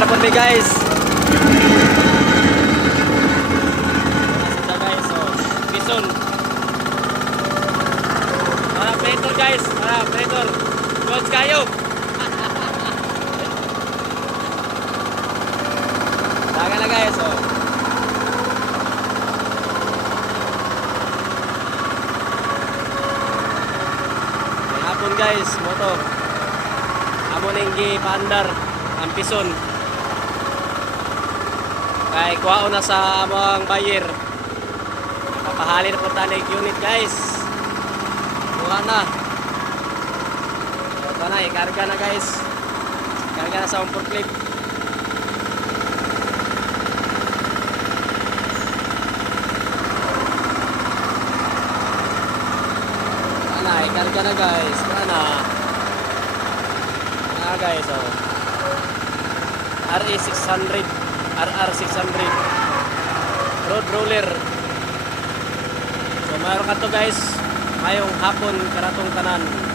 Narapon mi guys. Nasa guys, oh. Bison. Para predator guys, para predator. Gods kayo. Daga na guys, oh. May hapon guys, moto. Amo ning gipaandar ang pison. Kay kuwao na sa among buyer. Napapahalin po tanig unit guys. Kuha na. Ito na, ikarga na guys. Ikarga na sa umpor clip. Kuha na, ikarga na guys. Kuha na. Guys, oh. RE600 RR600 road roller. So mayroon ka to guys, mayong hapon karatong tanan.